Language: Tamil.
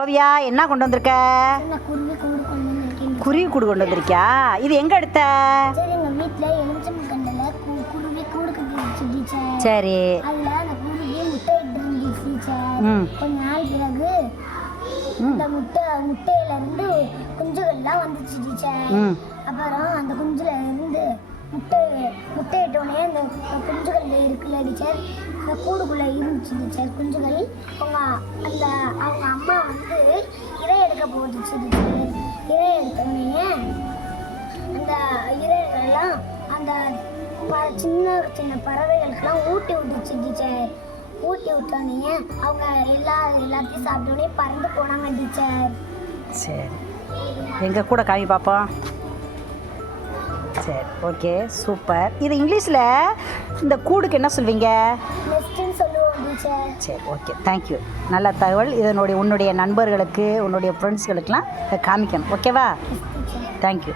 ஓவியா என்ன கொண்டு வந்திருக்க? குருவி கூடு கொண்டு வந்திருக்கியா? இது எங்கே எடுத்த? சரி. கொஞ்ச நாள் பிறகு இந்த முட்டையிலேருந்து குஞ்சுகள்லாம் வந்துச்சு டீச்சர். அப்புறம் அந்த குஞ்சுல இருந்து முட்டையிட்டோடனே அந்த குஞ்சுகள் இருக்குல்ல டீச்சர், அந்த கூடுக்குள்ளே இருந்துச்சு டீச்சர் குஞ்சுகள். அவங்க அம்மா வந்து இறை எடுக்க போட்டுச்சு டீச்சர். இறை எடுத்தோடனே அந்த இறைகளெல்லாம் அந்த சின்ன சின்ன பறவைகளுக்கெல்லாம் ஊட்டி விட்டுச்சு டீச்சர். ஊட்டி விட்டோடனே அவங்க எல்லாத்தையும் சாப்பிட்டோடனே பறந்து போனாங்க டீச்சர். சரி, எங்கள் கூட காமி பார்ப்போம். சரி, ஓகே, சூப்பர். இது இங்கிலீஷில் இந்த கூடுக்கு என்ன சொல்வீங்க? நெஸ்ட்னு சொல்லுவோம் டீச்சர். சரி, ஓகே, தேங்க்யூ. நல்ல தகவல். உன்னுடைய நண்பர்களுக்கு, உன்னுடைய ஃப்ரெண்ட்ஸ்களுக்கெல்லாம் காமிக்கணும், ஓகேவா? தேங்க்யூ.